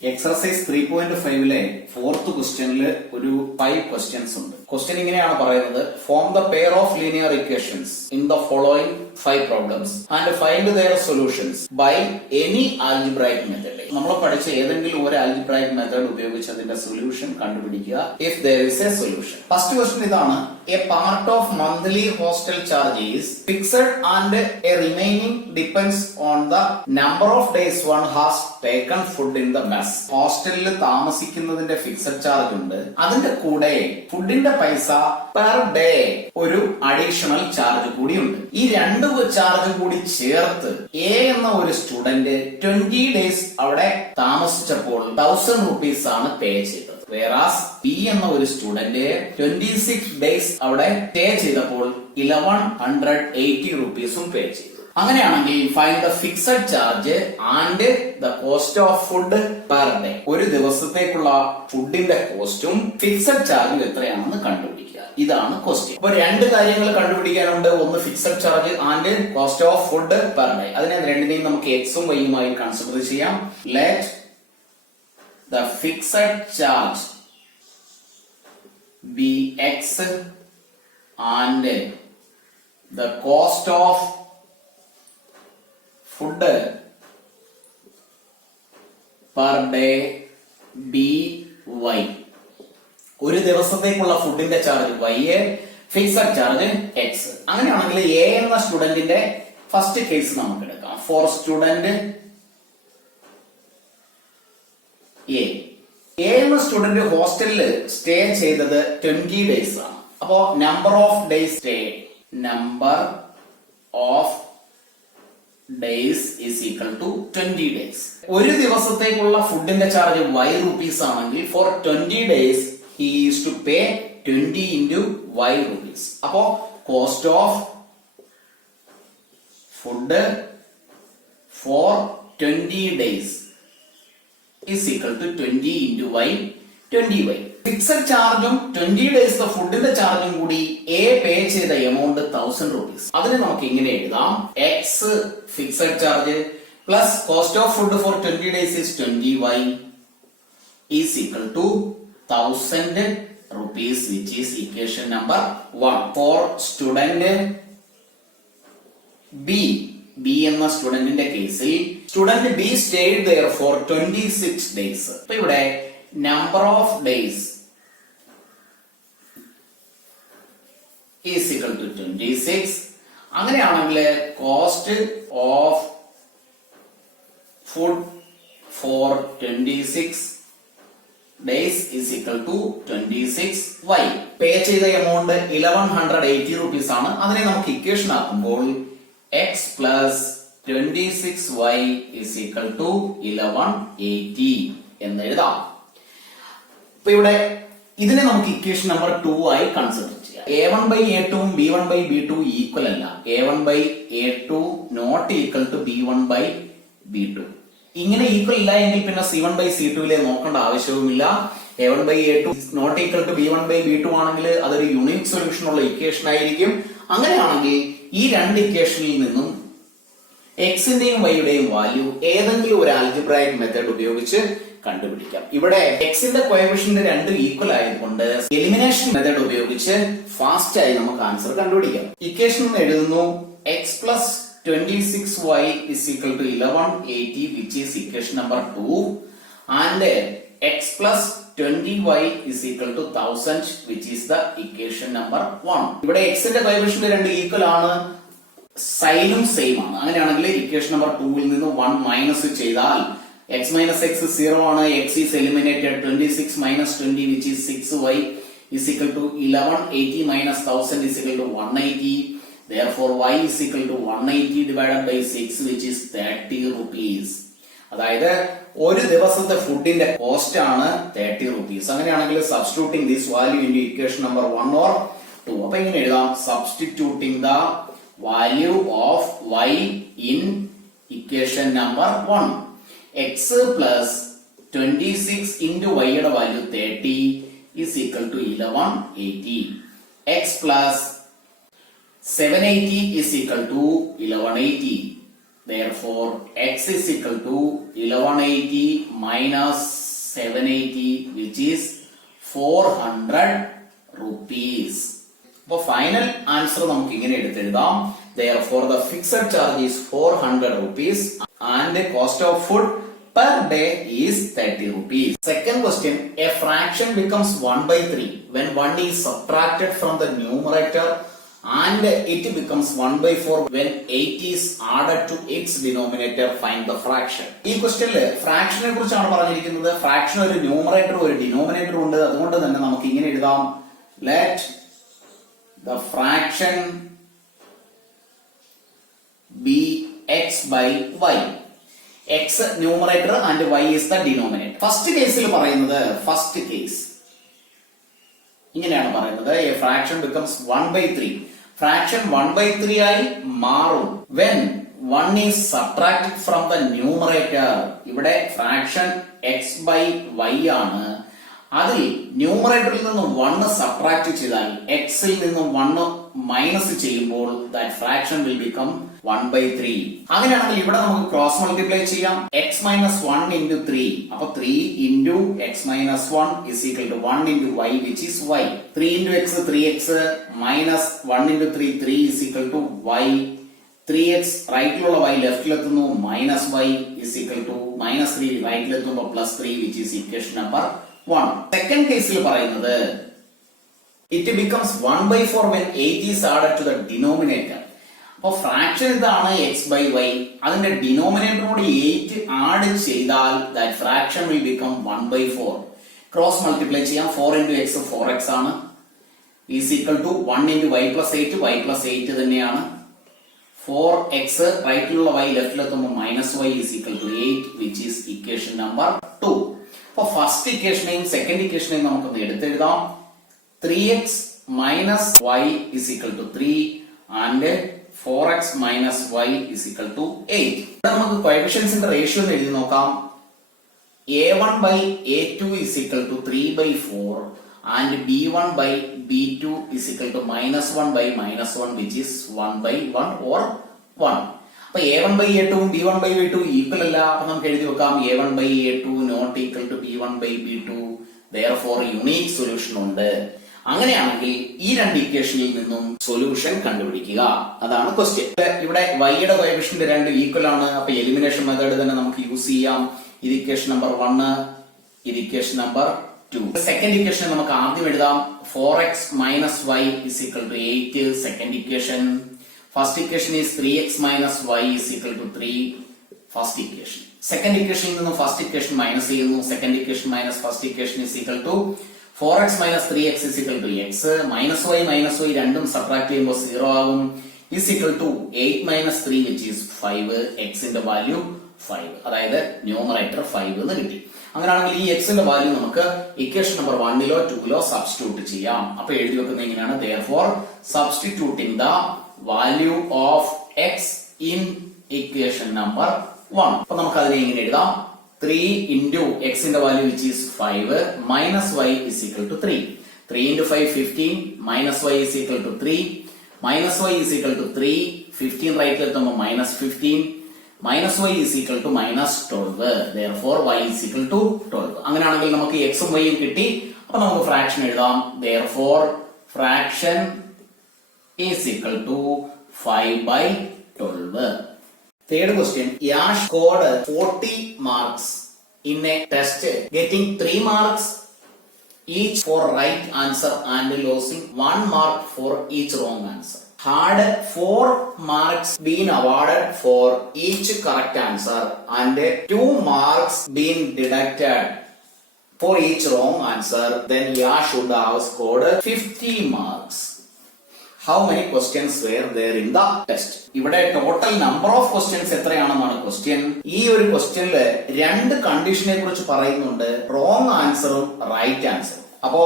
Exercise 3.5-ലെ fourth ക്വസ്റ്റ്യനിൽ ഒരു 5 questions ഉണ്ട്. ക്വസ്റ്റ്യൻ ഇങ്ങനെയാണ് പറയുന്നത്: form the pair of linear equations in the following 5 problems and find their solutions by any algebraic method. നമ്മൾ പഠിച്ച ഏതെങ്കിലും ഒരു ആൽജിബ്രൈക് മെത്തേഡ് ഉപയോഗിച്ച് അതിന്റെ സൊല്യൂഷൻ കണ്ടുപിടിക്കുക. If there is a solution. First question ഇതാണ്: a part of monthly hostel charge is fixed and a remaining depends on the number of days one has taken food in the mess. ഹോസ്റ്റലിൽ താമസിക്കുന്നതിന്റെ fixed charge ഉണ്ട്, അതിന്റെ കൂടെ ഫുഡിന്റെ പൈസ per day ഒരു additional charge കൂടിയുണ്ട്. ഈ രണ്ട് ചാർജ് കൂടി ചേർത്ത് എ എന്ന ഒരു സ്റ്റുഡന്റ് 20 ഡേയ്സ് അവിടെ താമസിച്ചപ്പോൾ 1000 rupees ആണ് പേ ചെയ്തത്. വേറാസ് ബി എന്ന ഒരു സ്റ്റുഡന്റ് 26 ഡേയ്സ് അവിടെ സ്റ്റേ ചെയ്തപ്പോൾ 1180 rupees പേ ചെയ്തു. അങ്ങനെയാണെങ്കിൽ find the fixed charge and the cost of food per day. ഒരു ദിവസത്തേക്കുള്ള ഫുഡിന്റെ കോസ്റ്റും ഫിക്സഡ് ചാർജും എത്രയാണെന്ന് കണ്ടുപിടിക്കുക. ഇതാണ് ക്വസ്റ്റ്യൻ. അപ്പൊ രണ്ട് കാര്യങ്ങൾ കണ്ടുപിടിക്കാനുണ്ട്. ഒന്ന് fixed charge and cost of food per day. അതിനെ രണ്ടിനെയും നമുക്ക് എക്സും വൈയുമായി കൺസിഡർ ചെയ്യാം. Let the fixed charge be x and the cost of food per day be y. ഒരു ദിവസത്തേക്കുള്ള ഫുഡിന്റെ charge y, fixed charge x. അങ്ങനെയാണെങ്കിൽ എ എന്ന സ്റ്റുഡന്റിന്റെ ഫസ്റ്റ് കേസ് നമുക്ക് എടുക്കാം. ഫോർ സ്റ്റുഡന്റ് എ എന്ന സ്റ്റുഡന്റ് ഹോസ്റ്റലിൽ സ്റ്റേ ചെയ്തത് 20 ഡേയ്സ് ആണ്. അപ്പോ number of days stay, number of days is equal to 20 days. ഒരു ദിവസത്തേക്കുള്ള ഫുഡിന്റെ ചാർജ് y rupees ആണെങ്കിൽ for 20 days he is to pay 20 into y rupees. അപ്പോ cost of food for 20 days is equal to 20 into y, 20y. Fixed ചാർജും 20 days ഫുഡിന്റെ ചാർജും കൂടി A പേ ചെയ്ത എമൗണ്ട് 1000 rupees. അതിന് നമുക്ക് ഇങ്ങനെ എഴുതാം: X fixed charge plus cost of food for 20 days is 20y is equal to 1000 rupees, which is equation number 1. For student B എന്ന സ്റ്റുഡന്റിന്റെ കേസിൽ student B stayed there for 26 days. അപ്പൊ ഇവിടെ number of days is equal to 26. അങ്ങനെയാണെങ്കിൽ cost of food for 26 days is equal to 26y. Pay ചെയ്ത amount 1180 rupees ആണ്. അതിനെ നമുക്ക് ഇക്വേഷൻ ആക്കുമ്പോൾ x plus 26y is equal to 1180 എന്ന് എഴുതാം. ഇപ്പൊ ഇവിടെ ഇതിനെ നമുക്ക് ഇക്വേഷൻ നമ്പർ 2 ആയി കൺസിഡർ ചെയ്യാം. a1/a2 ഉം b1/b2 ഈക്വൽ അല്ല. a1/a2 not equal to b1/b2. ഇങ്ങനെ ഈക്വൽ ഇല്ല എങ്കിൽ പിന്നെ c1/c2 നോക്കേണ്ട ആവശ്യവുമില്ല. a1/a2 not equal to b1/b2 ആണെങ്കിൽ അതൊരു യൂണിക് സൊല്യൂഷൻ ഉള്ള ഇക്വേഷൻ ആയിരിക്കും. അങ്ങനെയാണെങ്കിൽ ഈ രണ്ട് ഇക്വേഷനിൽ നിന്നും എക്സിന്റെയും വൈയുടെയും വാല്യൂ ഏതെങ്കിലും ഒരു ആൽജിബ്രൈക് മെത്തേഡ് ഉപയോഗിച്ച് കണ്ടുപിടിക്കാം. ഇവിടെ എക്സിന്റെ കോഎഫിഷ്യന്റ് രണ്ടും ഈക്വൽ ആയതുകൊണ്ട് എലിമിനേഷൻ മെത്തേഡ് ഉപയോഗിച്ച് ഫാസ്റ്റ് ആയി നമുക്ക് ആൻസർ കണ്ടുപിടിക്കാം. ഇക്വേഷൻ എഴുതുന്നു: X plus 26y is equal to 1180, which is equation number 2, and x plus 20y is equal to 1000, which is the equation number 1. ഇവിടെ എക്സിന്റെ കോഎഫിഷ്യന്റ് രണ്ട് ഈക്വൽ ആണ്, സൈനും സെയിം ആണ്. അങ്ങനെയാണെങ്കിൽ ഇക്വേഷൻ നമ്പർ 2 നിന്ന് 1 മൈനസ് ചെയ്താൽ x minus x 0 ആണ്. x is eliminated. 26 minus 20, which is 6y, is equal to 1180 minus 1000 is equal to 180. Therefore y is equal to 180 divided by 6, which is 30 rupees. അതായത് ഒരു ദിവസത്തെ ഫുഡിന്റെ cost ആണ് 30 rupees. അങ്ങനെയാണെങ്കിൽ substituting this value in equation number 1 or 2. അപ്പൊ ഇങ്ങനെ എഴുതാം: substituting the value of y in equation number 1. x plus 26 into y യുടെ value 30 is equal to 1180. x plus 780 is equal to 1180. Therefore, x is equal to 1180 minus 780, which is 400 rupees. അപ്പോൾ final answer നമുക്ക് ഇങ്ങനെ എടുത്തെഴുതാം. Therefore, the fixed charge is 400 rupees and the cost of food per day is 30 rupees. Second question, a fraction becomes 1 by 3 when 1 is subtracted from the numerator and it becomes 1 by 4 when 8 is added to its denominator. Find the fraction. ഈ ക്വസ്റ്റ്യനിൽ ഫ്രാക്ഷനെ കുറിച്ചാണ് പറഞ്ഞിരിക്കുന്നത്. Fraction ഒരു numerator ഒരു denominator ഉണ്ട്. അതുകൊണ്ട് തന്നെ നമുക്ക് ഇങ്ങനെ എഴുതാം. Let the fraction be x by y. X numerator and y is the denominator. First കേസിൽ പറയുന്നത് ഫസ്റ്റ് കേസ് ഇങ്ങനെയാണ് പറയുന്നത്. A fraction becomes 1 by 3. Fraction 1 by 3 ആയി മാറും when 1 is subtracted from the numerator. ഇവിടെ ഫ്രാക്ഷൻ x by y ആണ്. അതിൽ ന്യൂമറേറ്ററിൽ നിന്നും 1 സബ്ട്രാക്ട് ചെയ്താൽ എക്സിൽ നിന്നും 1 മൈനസ് ചെയ്യുമ്പോൾ that fraction will become 1 by 3. അങ്ങനെയാണെങ്കിൽ ഇവിടെ നമുക്ക് ക്രോസ് മൾട്ടിപ്ലൈ ചെയ്യാം. x minus 1 into 3. അപ്പൊ 3 into x minus 1 is equal to 1 into y, which is y. 3 into x 3x minus 1 into 3 3 is equal to y. 3x റൈറ്റിലുള്ള y ലെഫ്റ്റിലെത്തുന്നു minus y is equal to minus 3 റൈറ്റിലെത്തുമ്പോൾ plus 3, which is equation number 1. Second കേസിൽ പറയുന്നത് it becomes 1 by 4 when 8 is added to the denominator. അപ്പോൾ fraction ഇതാണ് x by y. അതിന്റെ ഡിനോമിനേറ്ററോട് 8 add ചെയ്താൽ that fraction will become 1 by 4. Cross multiply ചെയ്യാം. 4 into x 4x ആണ് is equal to 1 into y plus 8 y plus 8 തന്നെയാണ്. 4x റൈറ്റിലുള്ള y ലെഫ്റ്റിലെത്തുമ്പോൾ minus y is equal to 8, which is equation number 2. അപ്പൊ first ഇക്വേഷനെയും second ഇക്വേഷനെയും നമുക്കൊന്ന് എടുത്തെഴുതാം. 3x minus y is equal to 3 and 4x minus y is equal to 8. ഇവിടെ നമുക്ക് കോഎഫിഷ്യന്റ്സിന്റെ ratio എഴുതി നോക്കാം. a1 by a2 is equal to 3 by 4 and b1 by b2 is equal to minus 1 by minus 1, which is 1 by 1 or 1. അപ്പൊ a1 by a2 b1 by b2 equal അല്ല. അപ്പൊ നമുക്ക് എഴുതി വെക്കാം a1 by a2 not equal to b1 by b2. therefore unique solution ഉണ്ട്. അങ്ങനെയാണെങ്കിൽ ഈ രണ്ട് ഇക്വേഷനിൽ നിന്നും സൊല്യൂഷൻ കണ്ടുപിടിക്കുക. അതാണ് ക്വസ്റ്റ്യൻ. ഇവിടെ y-യുടെ കോഎഫിഷ്യന്റ് രണ്ട് ഈക്വൽ ആണ്. അപ്പൊ എലിമിനേഷൻ മെത്തേഡ് തന്നെ നമുക്ക് യൂസ് ചെയ്യാം. ഇത് ഇക്വേഷൻ നമ്പർ 1, ഇത് ഇക്വേഷൻ നമ്പർ 2. സെക്കൻഡ് ഇക്വേഷൻ നമുക്ക് ആദ്യം എഴുതാം. 4x minus y is equal to 8. Second equation. First equation is 3x minus y is equal to 3. First equation. Second ഇക്വേഷനിൽ നിന്ന് ഫസ്റ്റ് ഇക്വേഷൻ മൈനസ് ചെയ്യുന്നു. Second equation minus first equation is equal to 4x minus 3x is equal to x. minus y രണ്ടും subtract ചെയ്യുമ്പോൾ 0 ആകും. is equal to 8 minus 3, which is 5. x ന്റെ value 5. അതായത് numerator 5 എന്ന് കിട്ടി. അങ്ങനെയാണെങ്കിൽ ഈ x ന്റെ വാല്യൂ നമുക്ക് ഇക്വേഷൻ നമ്പർ 1ലോ 2ലോ സബ്സ്റ്റിറ്റ്യൂട്ട് ചെയ്യാം. അപ്പൊ എഴുതി വെക്കുന്നത് എങ്ങനെയാണ്? therefore substituting the value of x in equation number 1. അപ്പൊ നമുക്ക് അതിനെ എങ്ങനെ എഴുതാം? 3 into x ന്റെ value which is 5 minus y is equal to 3. 3 into 5 15 minus y is equal to 3. minus y is equal to 3. 15 റൈറ്റിൽ എത്തുമ്പോൾ minus 15. minus y is equal to minus 12. therefore y is equal to 12. അങ്ങനെയാണെങ്കിൽ നമുക്ക് x ഉം y ഉം കിട്ടി. അപ്പൊ നമുക്ക് fraction എഴുതാം. therefore fraction is equal to 5 by 12. Third question, Yash scored 40 marks in a test, getting 3 marks each for right answer and losing 1 mark for each wrong answer. Had 4 marks been awarded for each correct answer and 2 marks been deducted for each wrong answer, then Yash should have scored 50 marks. How many questions were there in the test? ഇവിടെ total number of questions എത്രയാണെന്നാണ് question. ഈ ഒരു ക്വസ്റ്റ്യനില് രണ്ട് കണ്ടീഷനെ കുറിച്ച് പറയുന്നുണ്ട്, wrong ആൻസറും right ആൻസറും. അപ്പോ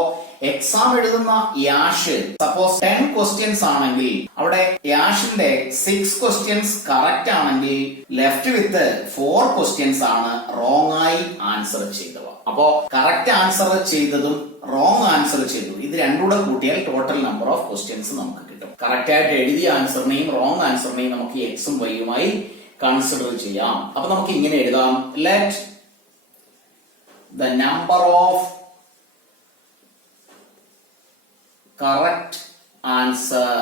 exam എഴുതുന്ന Yash suppose 10 questions ആണെങ്കിൽ അവിടെ യാഷിന്റെ 6 ക്വസ്റ്റ്യൻസ് കറക്റ്റ് ആണെങ്കിൽ ലെഫ്റ്റ് വിത്ത് 4 ക്വസ്റ്റ്യൻസ് ആണ് റോങ് ആയി ആൻസർ ചെയ്തവ. അപ്പോ കറക്റ്റ് ആൻസർ ചെയ്തതും റോങ് ആൻസർ ചെയ്തതും ഇത് രണ്ടുകൂടെ കൂട്ടിയാൽ ടോട്ടൽ നമ്പർ ഓഫ് ക്വസ്റ്റ്യൻസ് നമുക്ക് കിട്ടും. കറക്റ്റ് ആയിട്ട് എഴുതിയ ആൻസറിനെയും റോങ് ആൻസറിനെയും നമുക്ക് എക്സും വൈയുമായി കൺസിഡർ ചെയ്യാം. അപ്പൊ നമുക്ക് ഇങ്ങനെ എഴുതാം, let the number of correct answer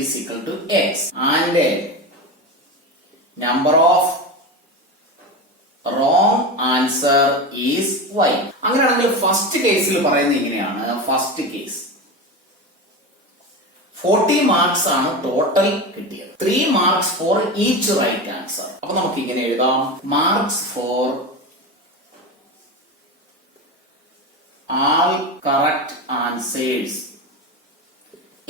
is equal to x and number of wrong answer is y. അങ്ങനെയാണെങ്കിൽ ഫസ്റ്റ് കേസിൽ പറയുന്നത് ഇങ്ങനെയാണ്. ഫസ്റ്റ് കേസ് 40 മാർക്സ് ആണ് ടോട്ടൽ കിട്ടിയത്. 3 marks for each right answer. അപ്പൊ നമുക്ക് ഇങ്ങനെ എഴുതാം, marks for all correct answers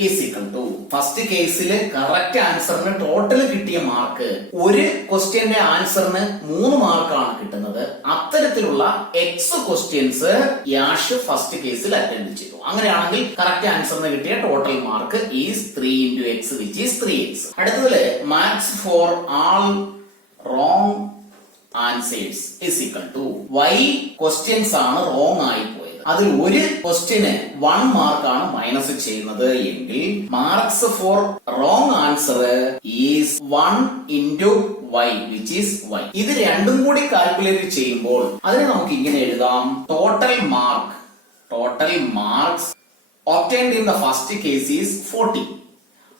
is equal to first കേസിൽ കറക്റ്റ് ആൻസറിന് ടോട്ടൽ കിട്ടിയ മാർക്ക്, ഒരു ക്വസ്റ്റ്യന്റെ ആൻസറിന് 3 മാർക്കാണ് കിട്ടുന്നത്. അത്തരത്തിലുള്ള എക്സ് ക്വസ്റ്റ്യൻസ് യാഷ് ഫസ്റ്റ് കേസിൽ അറ്റൻഡ് ചെയ്തു. അങ്ങനെയാണെങ്കിൽ കറക്റ്റ് ആൻസറിന് കിട്ടിയ total mark is 3 into x which is 3x. അടുത്തതില് marks four all wrong answers is equal to y questions ആണ് റോങ് ആയി പോയത്. അതിൽ ഒരു ക്വസ്റ്റ്യന് 1 മാർക്കാണ് മൈനസ് ചെയ്യുന്നത് എങ്കിൽ marks four wrong answer is 1 into y which is y. ഇത് രണ്ടും കൂടി കാൽക്കുലേറ്റ് ചെയ്യുമ്പോൾ അതിനെ നമുക്ക് ഇങ്ങനെ എഴുതാം, total marks obtained in the first case is 40.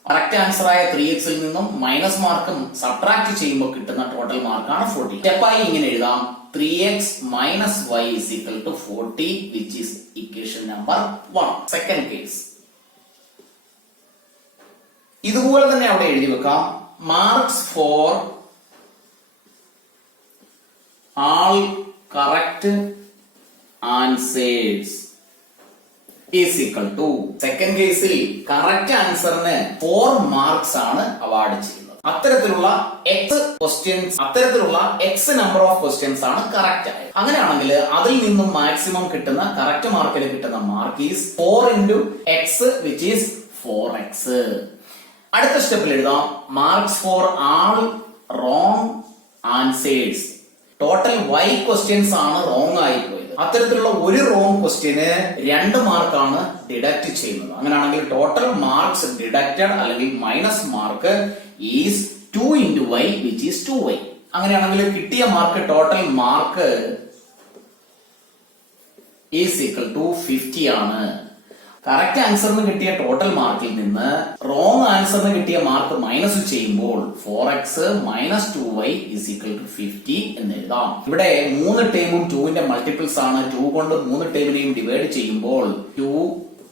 Correct answer ആയ 3x ൽ നിന്നും മൈനസ് മാർക്കും സബ്ട്രാക്ട് ചെയ്യുമ്പോൾ കിട്ടുന്ന ടോട്ടൽ മാർക്കാണ് 40. സ്റ്റെപ്പായി ഇങ്ങനെ എഴുതാം, 3x minus y is equal to 40 which is equation number 1. Second case. ഇതുപോലെ തന്നെ അവിടെ എഴുതി വെക്കാം, marks for all correct answers is equal to second കേസിൽ കറക്റ്റ് ആൻസറിന് 4 മാർക്സ് ആണ് അവാർഡ് ചെയ്യുന്നത്. അത്തരത്തിലുള്ള എക്സ് നമ്പർ ഓഫ് ക്വസ്റ്റ്യൻസ് ആണ് കറക്റ്റ് ആയത്. അങ്ങനെയാണെങ്കിൽ അതിൽ നിന്നും മാക്സിമം കിട്ടുന്ന കറക്റ്റ് മാർക്കിൽ കിട്ടുന്ന mark is 4 into x which is 4x. അടുത്ത സ്റ്റെപ്പിൽ എഴുതാം, മാർക്സ് ഫോർ ആൾ wrong answers. Total y questions ആണ് റോങ് ആയി പോയത്. അത്തരത്തിലുള്ള ഒരു റോങ് ക്വസ്റ്റ്യന് 2 മാർക്കാണ് ഡിഡക്ട് ചെയ്യുന്നത്. അങ്ങനെയാണെങ്കിൽ ടോട്ടൽ മാർക്സ് ഡിഡക്റ്റഡ് അല്ലെങ്കിൽ minus mark is 2 into y which is 2y. അങ്ങനെയാണെങ്കിൽ കിട്ടിയ മാർക്ക്, total mark is equal to 50 ആണ്. കറക്റ്റ് ആൻസറിന് കിട്ടിയ ടോട്ടൽ മാർക്കിൽ നിന്ന് റോങ് ആൻസറിന് കിട്ടിയ മാർക്ക് മൈനസ് ചെയ്യുമ്പോൾ 4x minus 2y is equal to 50 എന്ന് എഴുതാം. ഇവിടെ 3 ടേമും 2ന്റെ മൾട്ടിപ്പിൾസ് ആണ്. 2 കൊണ്ട് 3 ടേമിനെയും ഡിവൈഡ് ചെയ്യുമ്പോൾ 2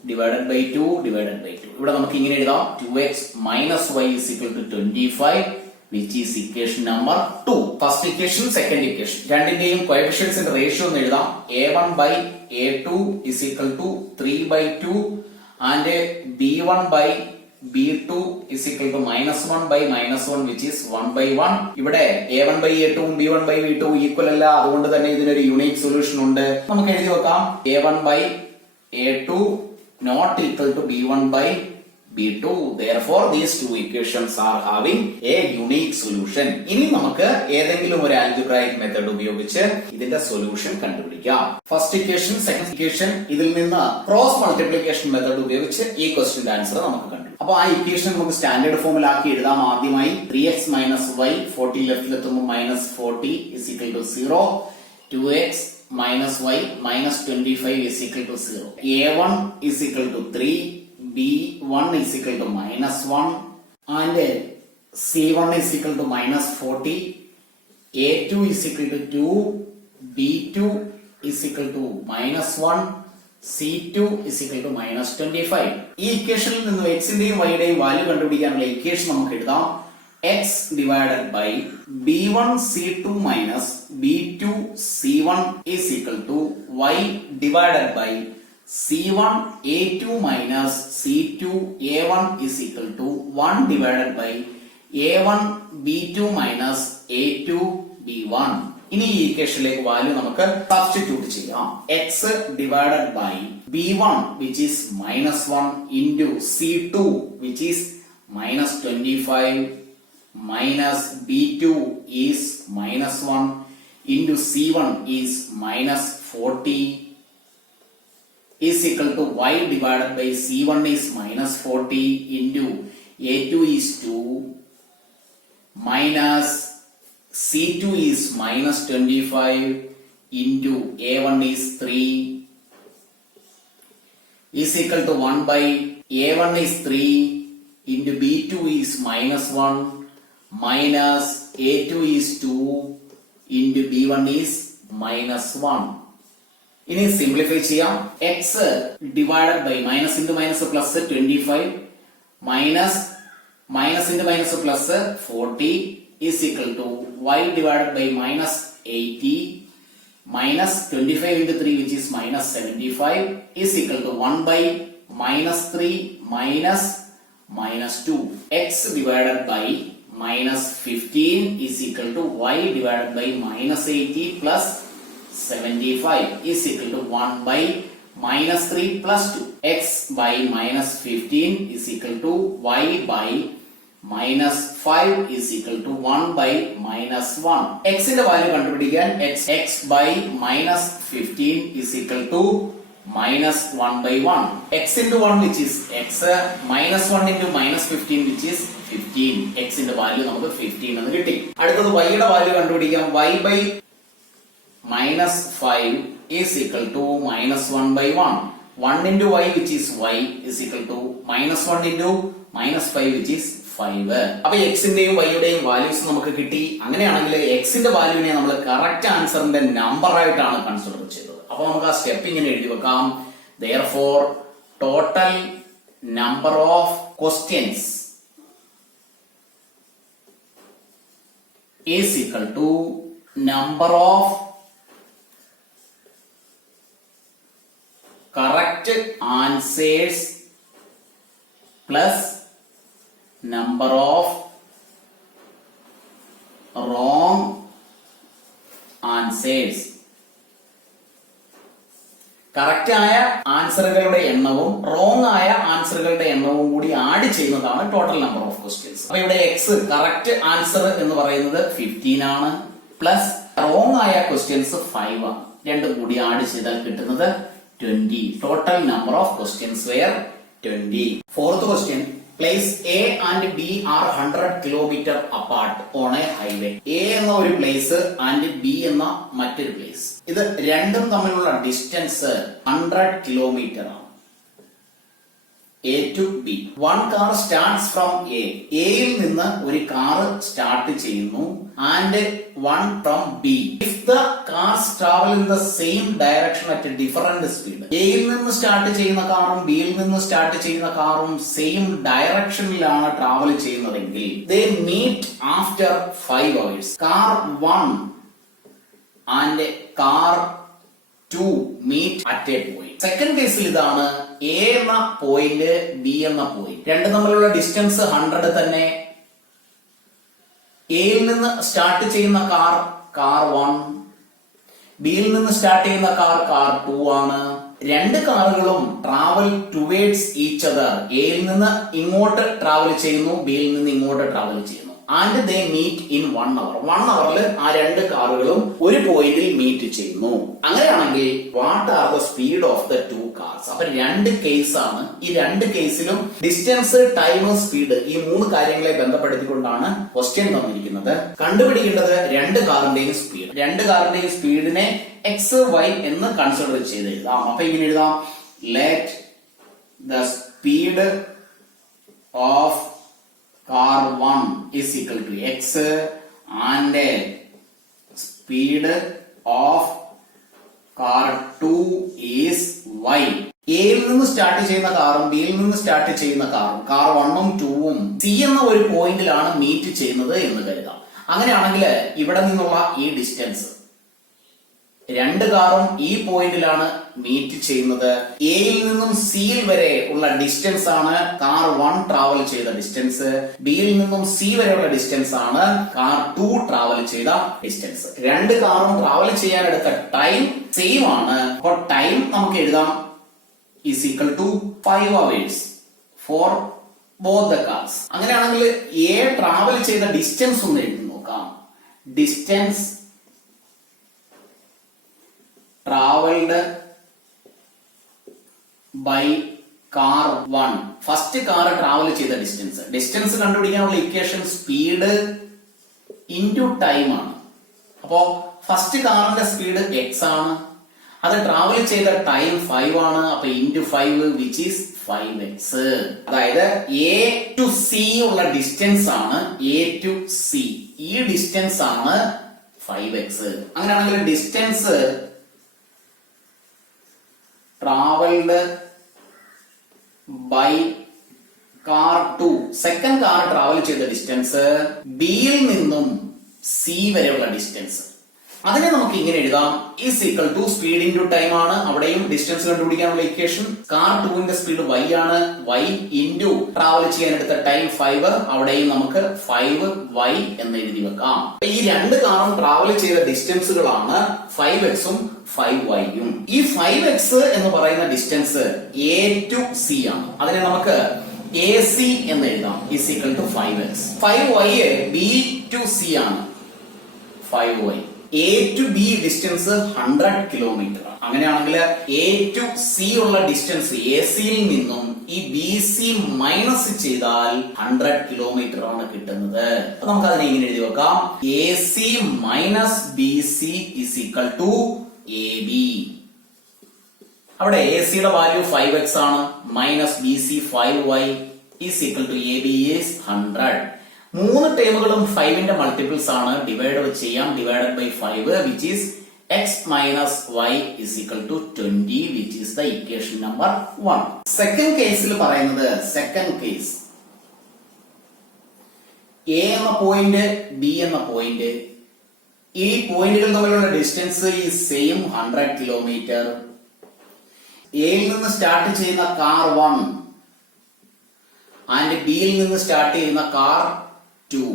divided by 2 divided by 2. ഇവിടെ നമുക്ക് ഇങ്ങനെ എഴുതാം, 2x minus y is equal to 25 which is equation number 2. First equation, second equation രണ്ടിന്റെയും കോഎഫിഷ്യന്റ്സിന്റെ റേഷ്യോ എന്ന് എഴുതാം. a1 by a2 is equal to 3 by 2 and b1 by b2 is equal to -1 by -1 which is 1 by 1. ഇവിടെ a1 by a2 ഉം b1 by b2 equal അല്ല, അതുകൊണ്ട് തന്നെ ഇതിനൊരു unique solution ഉണ്ട്. നമുക്ക് എഴുതി വെക്കാം, a1 by a2 not equal to b1 by b2. Therefore these two equations are having a unique solution. ഇനി നമുക്ക് ഏതെങ്കിലും ഒരു ആൽജിബ്രായിക് മെത്തേഡ് ഉപയോഗിച്ച് ഇതിന്റെ സൊല്യൂഷൻ കണ്ടുപിടിക്കാം. ഫസ്റ്റ് ഇക്വേഷൻ, സെക്കൻഡ് ഇക്വേഷൻ, ഇതിൽ നിന്ന് ക്രോസ് മൾട്ടിപ്ലിക്കേഷൻ മെത്തേഡ് ഉപയോഗിച്ച് ഈ ക്വസ്റ്റ്യന്റെ ആൻസർ നമുക്ക് കണ്ടുപിടിക്കാം. അപ്പൊ ആ ഇക്വേഷൻ നമുക്ക് സ്റ്റാൻഡേർഡ് ഫോമിലാക്കി എഴുതാം. ആദ്യമായി 3x minus y 40 ലെഫ്റ്റിലെത്തുമ്പോൾ -40 is equal to 0. 2x minus y minus 25 is equal to 0. a1 is equal to 3. b1 is equal to -1 and c1 is equal to -40. a2 is equal to 2. b2 is equal to -1. c2 is equal to -25. ഈ ഇക്വേഷനിൽ നിന്ന് x ന്റെയും y യുടെയും value കണ്ടുപിടിക്കാനുള്ള equation നമുക്ക് എഴുതാം, x divided by b1 c2 minus b2 c1 is equal to y divided by c1 a2 minus c2 a1 is equal to 1 divided by a1 b2 minus a2 b1. ഇനി ഈ ഇക്വേഷനിലേക്ക് value നമുക്ക് substitute ചെയ്യാം. x divided by b1 which is -1 into c2 which is -25 minus b2 is -1 into c1 is -40 is equal to y divided by c1 is -40 into a2 is 2 minus C2 is minus 25 into A1 is 3 is equal to 1 by A1 is 3 into B2 is minus 1 minus A2 is 2 into B1 is minus 1. ഇനി simplify ചെയ്യാം. X divided by minus into minus plus 25 minus minus into minus plus 40 is equal to y divided by minus 80 minus 25 into 3 which is minus 75 is equal to 1 by minus 3 minus minus 2. X divided by minus 15 is equal to y divided by minus 80 plus 75 is equal to 1 by minus 3 plus 2. X by minus 15 is equal to y by minus 5 is equal to 1 by minus 1. X ന്റെ value കണ്ടുപിടിക്കാൻ x by minus 15 is equal to minus 1 by 1. X into 1 which is x minus 1 into minus 15 which is 15. X ന്റെ value നമുക്ക് 15 എന്ന് കിട്ടി. അടുത്തത് y യുടെ value കണ്ടുപിടിക്കാം. Y by minus 5 is equal to minus 1 by 1. 1 into y which is y is equal to minus 1 into minus 5 which is 5. അപ്പൊ എക്സിന്റെയും വൈയുടെയും values നമുക്ക് കിട്ടി. അങ്ങനെയാണെങ്കിൽ എക്സിന്റെ വാല്യൂവിനെ നമ്മൾ കറക്റ്റ് ആൻസറിന്റെ നമ്പർ ആയിട്ടാണ് കൺസിഡർ ചെയ്തത്. അപ്പൊ നമുക്ക് ആ സ്റ്റെപ്പ് ഇങ്ങനെ എഴുതി വെക്കാം. therefore total number of questions is equal to number of correct answers plus number of wrong answers. Correct ആയ ആൻസറുകളുടെ എണ്ണവും റോങ് ആയ ആൻസറുകളുടെ എണ്ണവും കൂടി ആഡ് ചെയ്യുന്നതാണ് ടോട്ടൽ നമ്പർ ഓഫ് ക്വസ്റ്റ്യൻസ്. അപ്പൊ ഇവിടെ എക്സ് കറക്റ്റ് ആൻസർ എന്ന് പറയുന്നത് 15 ആണ്, പ്ലസ് റോങ് ആയ ക്വസ്റ്റ്യൻസ് 5 ആണ്. രണ്ടും കൂടി ആഡ് ചെയ്താൽ കിട്ടുന്നത് 20. Total number of questions were 20. Fourth question, place A and B are 100 kilometer apart on a highway. A എന്ന ഒരു പ്ലേസ് ആൻഡ് B എന്ന മറ്റൊരു പ്ലേസ്, ഇത് രണ്ടും തമ്മിലുള്ള ഡിസ്റ്റൻസ് 100 കിലോമീറ്റർ ആണ്. A to B. One car starts from A. A യിൽ നിന്ന് ഒരു കാർ സ്റ്റാർട്ട് ചെയ്യുന്നു and one from B. If the cars travel in the same direction at a different speed. A യിൽ നിന്ന് സ്റ്റാർട്ട് ചെയ്യുന്ന കാറും B യിൽ നിന്ന് സ്റ്റാർട്ട് ചെയ്യുന്ന കാറും സെയിം ഡയറക്ഷനിലാണ് ട്രാവൽ ചെയ്യുന്നതെങ്കിൽ they meet after 5 hours. Car 1 and car 2 meet at a point. Second കേസിൽ ഇതാണ്, എ എന്ന പോയിന്റ് ബി എന്ന പോയിന്റ് രണ്ടും തമ്മിലുള്ള ഡിസ്റ്റൻസ് 100 തന്നെ. എയിൽ നിന്ന് സ്റ്റാർട്ട് ചെയ്യുന്ന കാർ 1, ബിയിൽ നിന്ന് സ്റ്റാർട്ട് ചെയ്യുന്ന കാർ 2 ആണ്. രണ്ട് കാറുകളും ട്രാവൽ ടുവേർഡ്സ് ഈച്ച് അതർ. എയിൽ നിന്ന് ഇങ്ങോട്ട് ട്രാവൽ ചെയ്യുന്നു, ബിയിൽ നിന്ന് ഇങ്ങോട്ട് ട്രാവൽ ചെയ്യുന്നു. And they meet in 1 hour. 1 hourൽ ആ രണ്ട് കാറുകളും ഒരു പോയിന്റിൽ മീറ്റ് ചെയ്യുന്നു. അങ്ങനെയാണെങ്കിൽ what are the speed of the 2 cars? അപ്പൊ രണ്ട് കേസ് ആണ്. ഈ രണ്ട് കേസിലും ഡിസ്റ്റൻസ്, ടൈം, സ്പീഡ്, ഈ 3 കാര്യങ്ങളെ ബന്ധപ്പെടുത്തിക്കൊണ്ടാണ് ക്വസ്റ്റ്യൻ തന്നിരിക്കുന്നത്. കണ്ടുപിടിക്കേണ്ടത് രണ്ട് കാറിന്റെയും സ്പീഡ്. രണ്ട് കാറിന്റെയും സ്പീഡിനെ എക്സ് വൈ എന്ന് കൺസിഡർ ചെയ്ത് എഴുതാം. അപ്പൊ ഇങ്ങനെ എഴുതാം, let the speed of car 1 is equal to x and speed of car 2 is y. എയിൽ നിന്ന് സ്റ്റാർട്ട് ചെയ്യുന്ന കാറും ബിയിൽ നിന്ന് സ്റ്റാർട്ട് ചെയ്യുന്ന കാറും കാർ 1ഉം 2ഉം സി എന്ന ഒരു പോയിന്റിലാണ് മീറ്റ് ചെയ്യുന്നത് എന്ന് കരുതാം. അങ്ങനെയാണെങ്കിൽ ഇവിടെ നിന്നുള്ള ഈ ഡിസ്റ്റൻസ്, രണ്ട് കാറും ഈ പോയിന്റിലാണ് മീറ്റ് ചെയ്യുന്നത്. എയിൽ നിന്നും സിയിൽ വരെ ഉള്ള ഡിസ്റ്റൻസ് ആണ് കാർ 1 ട്രാവൽ ചെയ്ത ഡിസ്റ്റൻസ്. ബിയിൽ നിന്നും സി വരെയുള്ള ഡിസ്റ്റൻസ് ആണ് കാർ 2 ട്രാവൽ ചെയ്ത ഡിസ്റ്റൻസ്. രണ്ട് കാറും ട്രാവൽ ചെയ്യാൻ എടുത്ത ടൈം സെയിം ആണ്. അപ്പോൾ ടൈം നമുക്ക് എഴുതാം is equal to 5 hours for both the cars. അങ്ങനെയാണെങ്കിൽ എ ട്രാവൽ ചെയ്ത ഡിസ്റ്റൻസ് ഒന്ന് എഴുതി നോക്കാം. Distance traveled by car 1. First car travel ചെയ്ത ഡിസ്റ്റൻസ് കണ്ടുപിടിക്കാനുള്ള ഇക്വേഷൻ സ്പീഡ് ഇൻറ്റു ടൈം ആണ്. അപ്പോ ഫസ്റ്റ് കാറിന്റെ സ്പീഡ് എക്സ് ആണ്, അത് ട്രാവൽ ചെയ്ത ടൈം 5 ആണ്. അപ്പൊ ഇൻറ്റു 5 വിച്ച് ഈസ് 5x. അതായത് എ ടു സി ഉള്ള ഡിസ്റ്റൻസ് ആണ് എ ടു സി. ഈ ഡിസ്റ്റൻസ് ആണ് 5x. അങ്ങനെയാണെങ്കിൽ distance travelled by car 2, second car travel ചെയ്ത ഡിസ്റ്റൻസ് ബിയിൽ നിന്നും സി വരെയുള്ള ഡിസ്റ്റൻസ്, അതിനെ നമുക്ക് ഇങ്ങനെ എഴുതാം. Is equal to speed into time ആണ്. അവിടെയും ഡിസ്റ്റൻസ് കണ്ടുപിടിക്കാനുള്ള ഇക്വേഷൻ. കാർ 2ന്റെ സ്പീഡ് y ആണ്, y ഇൻറ്റു ട്രാവൽ ചെയ്യാൻ എടുത്ത ടൈം 5, അവിടെയും നമുക്ക് 5y എന്ന് എഴുതി വെക്കാം. ഈ രണ്ട് കാറും ട്രാവൽ ചെയ്ത ഡിസ്റ്റൻസുകളാണ് 5x ഉം 5y-യും. ഈ 5x എന്ന് പറയുന്ന ഡിസ്റ്റൻസ് എ ടു സി ആണ്. അതിനെ നമുക്ക് AC എന്ന് എഴുതാം. Is equal to 5x. 5y B to C ആണ്, 5y. A to B distance 100 kilometre. അങ്ങനെയാണെങ്കിൽ എ ടു സി ഉള്ള ഡിസ്റ്റൻസ് എ സിയിൽ നിന്നും ഈ ബി സി മൈനസ് ചെയ്താൽ 100 കിലോമീറ്റർ ആണ് കിട്ടുന്നത്. നമുക്ക് അതിനെ ഇങ്ങനെ എഴുതി വെക്കാം. A C minus B C is equal to A B. അവിടെ എ സിയുടെ വാല്യൂ 5x ആണ്, minus B C 5y is equal to A B is 100. മൂന്ന് ടേമുകളും 5ന്റെ മൾട്ടിപ്പിൾസ് ആണ്. ഡിവൈഡ് ചെയ്യാം. Divided by 5 which is x minus y is equal to 20 which is the equation number 1. Second കേസിൽ പറയുന്നത്, second case A എന്ന point B എന്ന point, ഈ പോയിന്റുകൾ തമ്മിലുള്ള ഡിസ്റ്റൻസ് ഈ സെയിം 100 കിലോമീറ്റർ. എയിൽ നിന്ന് സ്റ്റാർട്ട് ചെയ്യുന്ന കാർ 1 ആൻഡ് ബിയിൽ നിന്ന് സ്റ്റാർട്ട് ചെയ്യുന്ന കാർ 2,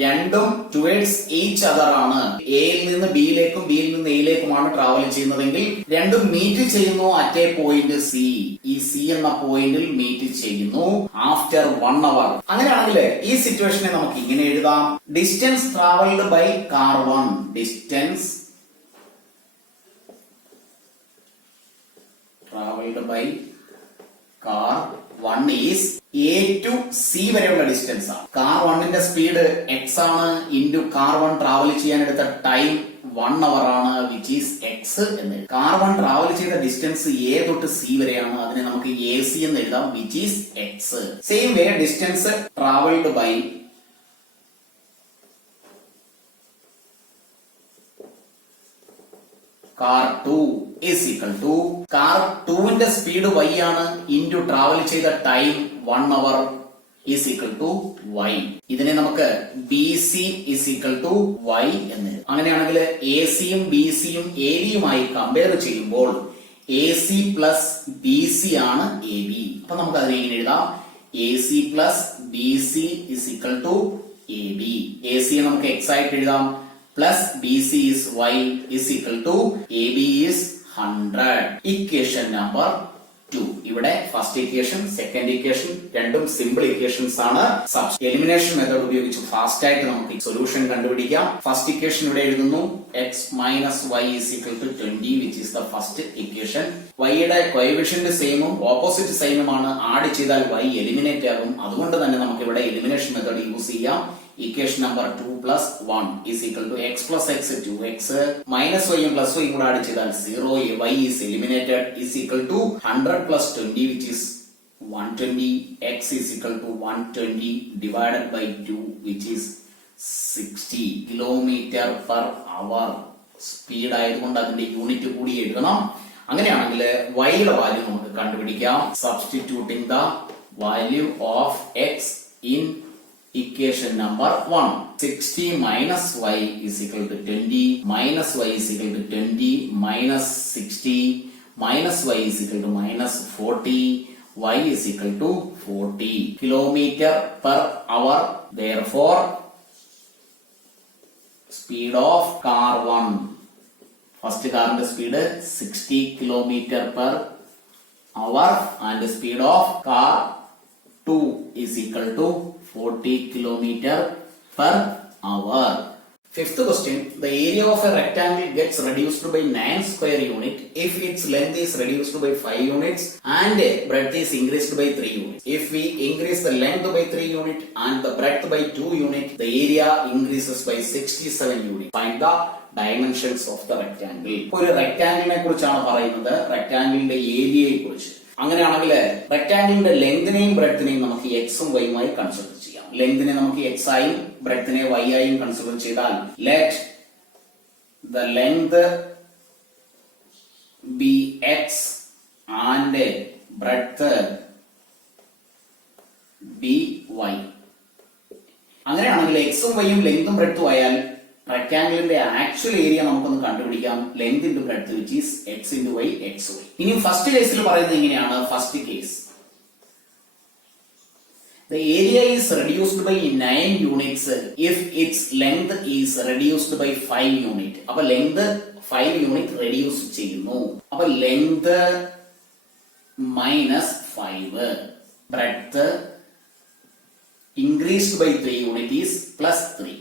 രണ്ടും ടുവേർഡ്സ് ഈച്ച് അതർ ആണ്. എയിൽ നിന്ന് ബിയിലേക്കും ബിയിൽ നിന്ന് എയിലേക്കുമാണ് ട്രാവൽ ചെയ്യുന്നതെങ്കിൽ രണ്ടും മീറ്റ് ചെയ്യുന്നു അറ്റ് എ പോയിന്റ് സി. ഈ സി എന്ന പോയിന്റിൽ മീറ്റ് ചെയ്യുന്നു ആഫ്റ്റർ 1 അവർ. അങ്ങനെയാണെങ്കിൽ ഈ സിറ്റുവേഷനെ നമുക്ക് ഇങ്ങനെ എഴുതാം. Distance travelled by car 1, distance travelled by car 1 is A to C വരെയുള്ള ഡിസ്റ്റൻസ് ആണ്. കാർ 1ന്റെ സ്പീഡ് x ആണ്, ഇൻറ്റു കാർ 1 ട്രാവൽ ചെയ്യാൻ എടുത്ത ടൈം 1 അവർ ആണ്, വിച്ച് ഈസ് x എന്ന്. കാർ 1 ട്രാവൽ ചെയ്ത ഡിസ്റ്റൻസ് എ തൊട്ട് സി വരെയാണ്. അതിനെ നമുക്ക് എ സി എന്ന് എഴുതാം, which is x. Same way distance travelled by car 2 is equal to car 2ന്റെ സ്പീഡ് y ആണ്, ഇൻറ്റു ട്രാവൽ ചെയ്ത time 1 hour is equal to y. ഇതിനെ നമുക്ക് B C is equal to y എന്ന്. അങ്ങനെയാണെങ്കിൽ A സിയും ബി സിയും A ബിയുമായി കമ്പയർ ചെയ്യുമ്പോൾ A C plus B C ആണ് എ ബി. അപ്പൊ നമുക്ക് അതിനെ ഇങ്ങനെ എഴുതാം. A C plus B C is equal to A B. A C നമുക്ക് x ആയിട്ട് എഴുതാം, plus B C is y is equal to A B is 100. Equation number 2. ഇവിടെ ഫസ്റ്റ് ഇക്വേഷൻ, സെക്കൻഡ് ഇക്വേഷൻ രണ്ടും സിമ്പിൾ ഇക്വേഷൻസ് ആണ്. Elimination method ഉപയോഗിച്ച് fast ആയിട്ട് നമുക്ക് solution കണ്ടുപിടിക്കാം. ഫസ്റ്റ് ഇക്വേഷൻ ഇവിടെ എഴുതുന്നു. x minus y is equal to 20 which is the first equation. y യുടെ കോഎഫിഷ്യന്റ് സെയിമും ഓപ്പോസിറ്റ് സെയിമുമാണ്. ആഡ് ചെയ്താൽ y എലിമിനേറ്റ് ആകും. അതുകൊണ്ട് തന്നെ നമുക്ക് ഇവിടെ എലിമിനേഷൻ മെത്തേഡ് യൂസ് ചെയ്യാം. Equation number 2 plus 1 is equal to x plus x 2x minus y plus y കൂടെ ആഡ് ചെയ്താൽ 0. y is eliminated is equal to 100 plus 20 which is 120. x is equal to 120 divided by 2 which is 60 kilometre per hour. Speed ആയതുകൊണ്ട് അതിന്റെ unit കൂടി എഴുതണം. അങ്ങനെയാണെങ്കിൽ y യുടെ value നമുക്ക് കണ്ടുപിടിക്കാം. Substituting the value of x in equation number 1. 60 minus y is equal to 20, minus y is equal to 20, minus 60, minus y is equal to minus 40, y is equal to 40 kilometer per hour. Therefore, speed of car 1, first car and speed 60 kilometer per hour and the speed of car 2 is equal to 40 kilometer per hour. Fifth question, the area of a rectangle gets reduced by 9 square unit if its length is reduced by 5 units and breadth is increased by 3 units. If we increase the length by 3 unit and the breadth by 2 unit, the area increases by 67 unit. Find the dimensions of the rectangle. ഒരു റെക്ടാംഗിളിനെ കുറിച്ചാണ് പറയുന്നത്, റെക്ടാംഗിളിന്റെ ഏരിയയെ കുറിച്ച്. അങ്ങനെയാണെങ്കിൽ റെക്ടാംഗിളിന്റെ ലെങ്തിനെയും ബ്രെഡ്ത്തിനെയും നമുക്ക് എക്സും വൈയുമായി consider ചെയ്യാം. ലെങ്തിനെ നമുക്ക് x ആയും ബ്രെഡ്ത്തിനെ വൈ ആയും കൺസിഡർ ചെയ്താൽ let the length be x and breadth be y. അങ്ങനെയാണെങ്കിൽ എക്സും വൈയും ലെങ്തും ബ്രെഡ്ത്തും ആയാൽ റെക്ടാംഗിളിന്റെ ആക്ച്വൽ ഏരിയ നമുക്കൊന്ന് കണ്ടുപിടിക്കാം. Length into breadth which is x into y x y. ഇനി ഫസ്റ്റ് കേസിൽ പറയുന്നത് ഇങ്ങനെയാണ്. First case, the area is reduced by 9 units if its length is reduced by 5 unit. അപ്പൊ ലെങ്ത് 5 യൂണിറ്റ് റെഡ്യൂസ് ചെയ്യുന്നു. അപ്പൊ length minus 5, breadth increased by 3 unit is plus 3.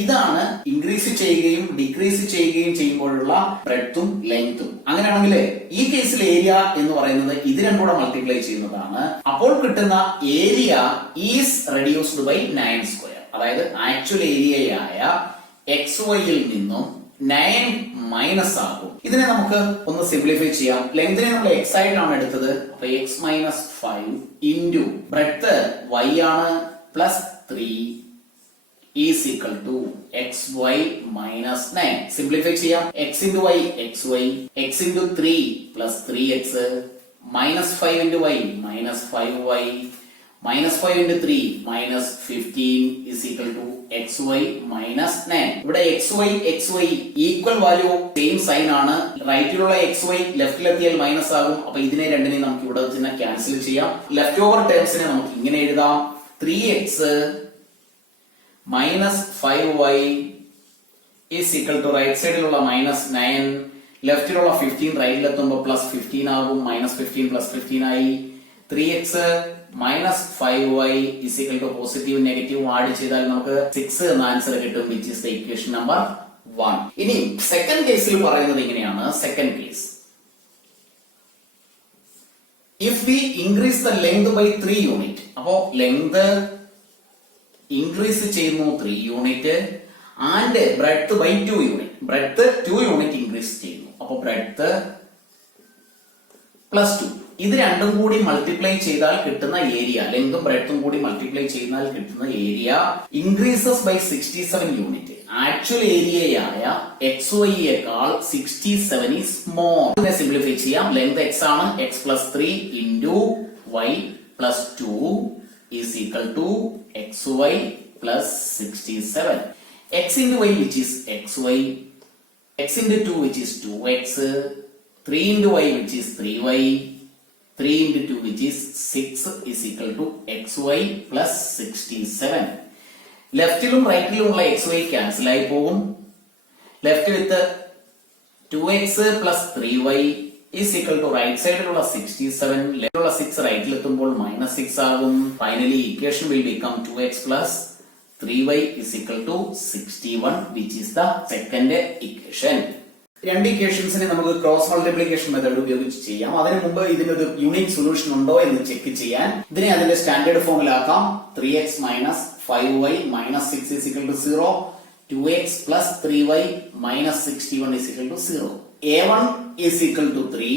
ഇതാണ് increase ചെയ്യുകയും decrease ചെയ്യുകയും ചെയ്യുമ്പോഴുള്ള ബ്രെഡ്ത്തും ലെങ്ത്തും. അങ്ങനെയാണെങ്കിൽ ഈ കേസിൽ ഏരിയ എന്ന് പറയുന്നത് ഇത് രണ്ടും കൂടെ മൾട്ടിപ്ലൈ ചെയ്യുന്നതാണ്. അപ്പോൾ കിട്ടുന്ന area is reduced by 9 square. അതായത് ആക്ച്വൽ ഏരിയയായ എക്സ് വൈയിൽ നിന്നും 9 മൈനസ് ആകും. ഇതിനെ നമുക്ക് ഒന്ന് സിംപ്ലിഫൈ ചെയ്യാം. ലെങ്തിനെ നമ്മൾ എക്സ് ആയിട്ടാണ് എടുത്തത്. അപ്പൊ x minus 5 into breadth y ആണ് plus 3 is equal to xy minus 9. Simplify ചെയ്യാം. x into y xy, x into 3 plus 3x minus 5 into y minus 5y minus 5 into 3 minus 15 is equal to xy minus 9. ഇവിടെ xy equal value same sign ആണ്. റൈറ്റിലുള്ള xy ലെഫ്റ്റിലെത്തിയാൽ minus ആകും. അപ്പൊ ഇതിനെ രണ്ടിനെയും നമുക്ക് ഇവിടെ തന്നെ ക്യാൻസൽ ചെയ്യാം. ലെഫ്റ്റ് ഓവർ ടേംസിനെ നമുക്ക് ഇങ്ങനെ എഴുതാം. 3x minus 5y is equal to right സൈഡിലുള്ള മൈനസ് 9, ലെഫ്റ്റിലുള്ള 15 റൈറ്റിലെത്തുമ്പോൾ പ്ലസ് 15 ആകും. മൈനസ് 15 പ്ലസ് 15 ആയി. 3x minus 5y is equal to positive negative add ചെയ്താൽ നമുക്ക് 6 എന്ന ആൻസർ കിട്ടും, which is the equation number 1. ഇനി സെക്കൻഡ് കേസിൽ പറയുന്നത് ഇങ്ങനെയാണ്. Second case, if we increase the length by 3 unit. അപ്പോ ലെങ്ത് ഇൻക്രീസ് ചെയ്യുന്നു 3 unit and breadth by 2 unit. Breadth 2 unit increase ചെയ്യുന്നു. അപ്പൊ ബ്രെഡ്ത്ത് പ്ലസ് 2 ഇത് രണ്ടും കൂടി മൾട്ടിപ്ലൈ ചെയ്താൽ കിട്ടുന്ന ഏരിയ, ലെങ്തും ബ്രെഡ്ത്തും കൂടി മൾട്ടിപ്ലൈ ചെയ്താൽ കിട്ടുന്ന area increases by 67 unit. Actual ഏരിയയായ എക്സ് വൈയേക്കാൾ 67 ഈസ് സ്മോൾ. ഇതിനെ സിംപ്ലിഫൈ ചെയ്യാം. ലെങ്ത് എക്സ് ആണ്. X plus 3 into y plus 2 is equal to xy plus 67. x into y which is xy, x into 2 which is 2x, 3 into y which is 3y, 3 into 2 which is 6 is equal to xy plus 67. ലെഫ്റ്റിലും റൈറ്റിലുമുള്ള xy cancel ആയി പോകും. Left with 2x plus 3y is equal to right side ഉള്ള 67, left ഉള്ള 6 റൈറ്റിൽ എത്തുമ്പോൾ minus 6 ആകും. Finally equation will become 2x plus 3y is equal to 61, which is the second equation. രണ്ട് ഇക്വേഷൻസിനെ നമുക്ക് cross multiplication method ഉപയോഗിച്ച് ചെയ്യാം. അതിനു മുമ്പ് ഇതിനൊരു യൂണിക് സൊല്യൂഷൻ ഉണ്ടോ എന്ന് ചെക്ക് ചെയ്യാൻ ഇതിനെ അതിന്റെ standard ഫോമിലാക്കാം. 3x minus 5y minus 6 is equal to 0, 2x plus 3y minus 61 is equal to 0. A1 is equal to 3,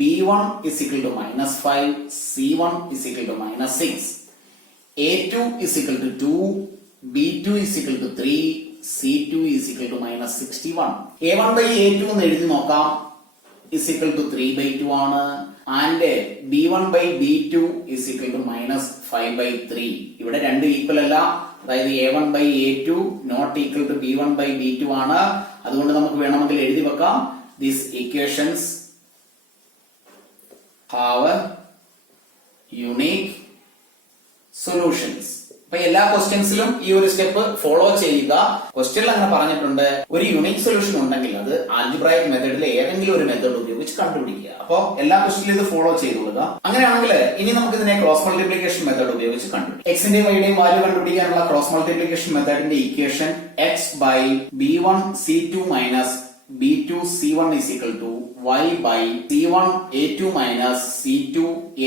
B1 is equal to minus 5, C1 is equal to minus 6, A2 is equal to 2, B2 is equal to 3, C2 is equal to minus 61. A1 by A2 എന്ന് എഴുതി നോക്കാം. is equal to 3 by 2 ആണ്. and B1 by B2 is equal to minus 5 by 3. ഇവിടെ രണ്ട് equal അല്ല. അതായത് A1 by A2 not equal to B1 by B2 ആണ്. അതുകൊണ്ട് നമുക്ക് വേണമെങ്കിൽ എഴുതി വെക്കാം. These equations have unique solutions. അപ്പൊ എല്ലാ ക്വസ്റ്റ്യൻസിലും ഈ ഒരു സ്റ്റെപ്പ് ഫോളോ ചെയ്യുക. ക്വസ്റ്റ്യനിൽ അങ്ങനെ പറഞ്ഞിട്ടുണ്ട്, ഒരു യുണീക് സൊല്യൂഷൻ ഉണ്ടെങ്കിൽ അത് ആൽജിബ്രായിക് മെത്തേഡിലെ ഏതെങ്കിലും ഒരു മെത്തേഡ് ഉപയോഗിച്ച് കണ്ടുപിടിക്കുക. അപ്പൊ എല്ലാ ക്വസ്റ്റ്യനിലും ഇത് ഫോളോ ചെയ്തുകൊള്ളുക. അങ്ങനെയാണെങ്കിൽ ഇനി നമുക്ക് ഇതിനെ ക്രോസ് മൾട്ടിപ്ലിക്കേഷൻ മെത്തേഡ് ഉപയോഗിച്ച് കണ്ടുപിടിക്കാം. എക്സിന്റെയും വൈയുടെയും വാല്യൂ കണ്ടുപിടിക്കാനുള്ള ക്രോസ് മൾട്ടിപ്ലിക്കേഷൻ മെത്തേഡിന്റെ equation x by b1 c2 minus b2 c1 is equal to y by c1 a2 minus c2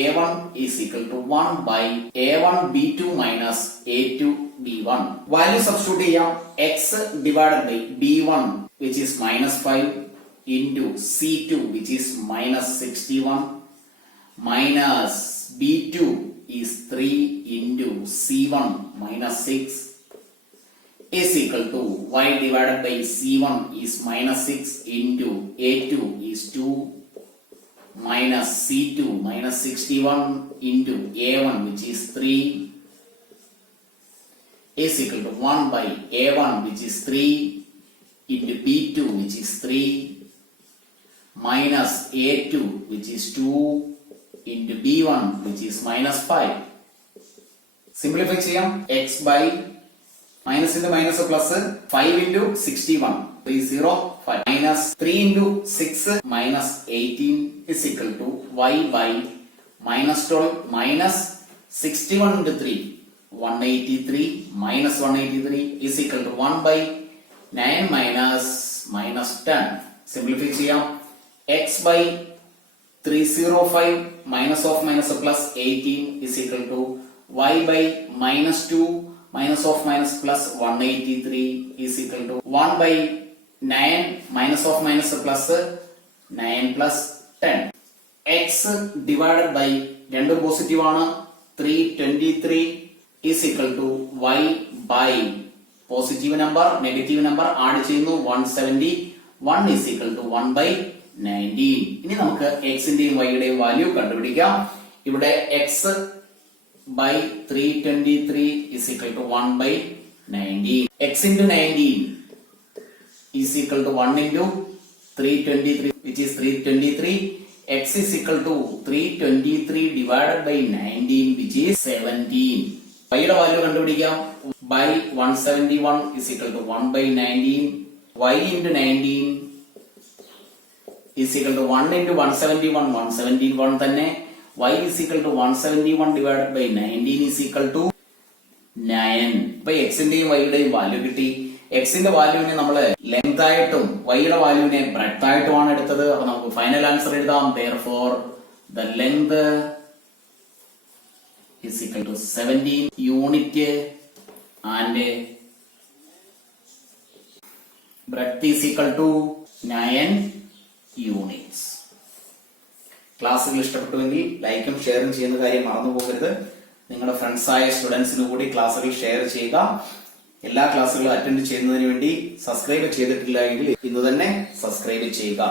a1 is equal to 1 by a1 b2 minus a2 b1. Value substitute ചെയ്യാം. x divided by b1 which is minus 5 into c2 which is minus 61 minus b2 is 3 into c1 minus 6 is equal to y divided by c1 is minus 6 into a2 is 2 minus c2 minus 61 into a1 which is 3 is equal to 1 by a1 which is 3 into b2 which is 3 minus a2 which is 2 into b1 which is minus 5. Simplify ചെയ്യാം. x by minus into minus plus 5 into 61 305 minus 3 into 6 minus 18 is equal to y by minus 12 minus 61 into 3 183 minus 183 is equal to 1 by 9 minus minus 10. Simplify ചെയ്യാം. x by 305 minus of minus plus 18 is equal to y by minus 2 minus of minus plus 183 is equal to 1 by 9 minus of minus plus 9 plus 10. x divided by 2 positive ആണ് 323 is equal to y by positive number negative number add ചെയ്യുന്നു 171 is equal to 1 by 19. ഇനി നമുക്ക് x ന്റെയും y യുടെയും value കണ്ടുപിടിക്കാം. ഇവിടെ x by 323 is equal to 1 by 19. x into 19 is equal to 1 into 323 which is 323. x is equal to 323 divided by 19 which is 17. y യുടെ value കണ്ടുപിടിക്കാം. by 171 is equal to 1 by 19. y into 19 is equal to 1 into 171 171 തന്നെ. y is equal to 171 divided by 19 is equal to 9. ഇപ്പൊ x ന്റെയും y യുടെയും value കിട്ടി. x ന്റെ വാല്യൂവിനെ നമ്മൾ length ആയിട്ടും y യുടെ വാല്യൂവിനെ ബ്രെഡ്ത്ത് ആയിട്ടുമാണ് എടുത്തത്. അപ്പൊ നമുക്ക് ഫൈനൽ ആൻസർ എഴുതാം. therefore the length is equal to 17 unit and breadth is equal to 9 units. ക്ലാസ്സുകൾ ഇഷ്ടപ്പെട്ടുവെങ്കിൽ ലൈക്കും ഷെയറും ചെയ്യുന്ന കാര്യം മറന്നു പോകരുത്. നിങ്ങളുടെ ഫ്രണ്ട്സായ സ്റ്റുഡൻസിന് കൂടി ക്ലാസ്സുകൾ ഷെയർ ചെയ്യുക. എല്ലാ ക്ലാസ്സുകളും അറ്റൻഡ് ചെയ്യുന്നതിന് വേണ്ടി സബ്സ്ക്രൈബ് ചെയ്തിട്ടില്ല എങ്കിൽ ഇന്ന് തന്നെ സബ്സ്ക്രൈബ് ചെയ്യുക.